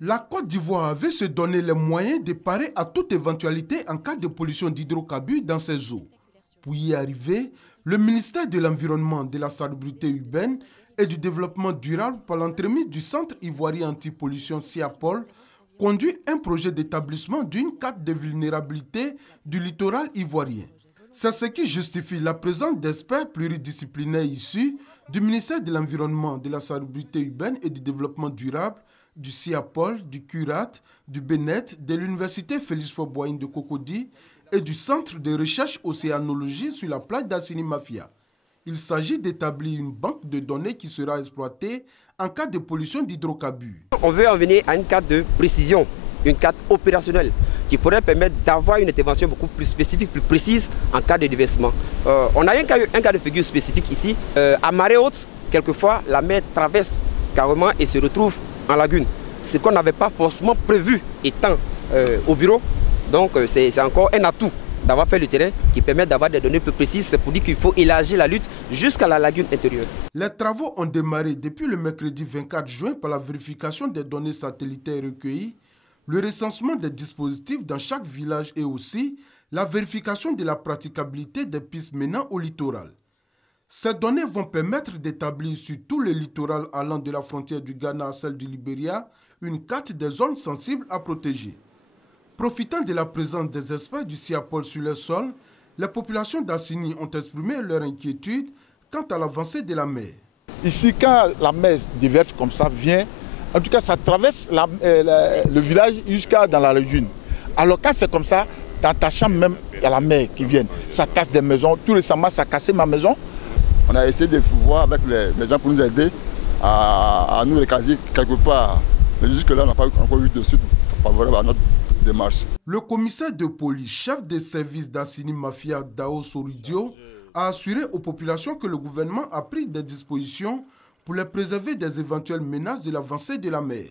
La Côte d'Ivoire avait se donné les moyens de parer à toute éventualité en cas de pollution d'hydrocarbures dans ses eaux. Pour y arriver, le ministère de l'Environnement, de la Salubrité urbaine et du Développement durable, par l'entremise du Centre ivoirien anti-pollution CIAPOL, conduit un projet d'établissement d'une carte de vulnérabilité du littoral ivoirien. C'est ce qui justifie la présence d'experts pluridisciplinaires issus du ministère de l'Environnement, de la Salubrité urbaine et du Développement durable, du CIAPOL, du CURAT, du BENET, de l'Université Félix Faure-Boigny de Cocody et du Centre de recherche océanologie sur la plage d'Assini Mafia. Il s'agit d'établir une banque de données qui sera exploitée en cas de pollution d'hydrocarbures. On veut en venir à une carte de précision, une carte opérationnelle qui pourrait permettre d'avoir une intervention beaucoup plus spécifique, plus précise en cas de déversement. On a un cas de figure spécifique ici. À marée haute, quelquefois, la mer traverse carrément et se retrouve en lagune. Ce qu'on n'avait pas forcément prévu étant au bureau. Donc c'est encore un atout d'avoir fait le terrain qui permet d'avoir des données plus précises. C'est pour dire qu'il faut élargir la lutte jusqu'à la lagune intérieure. Les travaux ont démarré depuis le mercredi 24 juin par la vérification des données satellitaires recueillies, le recensement des dispositifs dans chaque village et aussi la vérification de la praticabilité des pistes menant au littoral. Ces données vont permettre d'établir sur tout le littoral allant de la frontière du Ghana à celle du Libéria une carte des zones sensibles à protéger. Profitant de la présence des experts du CIAPOL sur le sol, les populations d'Assini ont exprimé leur inquiétude quant à l'avancée de la mer. Ici, quand la mer déverse comme ça, vient, en tout cas, ça traverse le village jusqu'à dans la lagune. Alors quand c'est comme ça, dans ta chambre même, il y a la mer qui vient. Ça casse des maisons. Tout récemment, ça a cassé ma maison. On a essayé de voir avec les gens pour nous aider à nous recasier quelque part. Mais jusque-là, on n'a pas encore eu de suite favorable à notre démarche. Le commissaire de police, chef de service d'Assini Mafia, Dao Soridio, a assuré aux populations que le gouvernement a pris des dispositions pour les préserver des éventuelles menaces de l'avancée de la mer.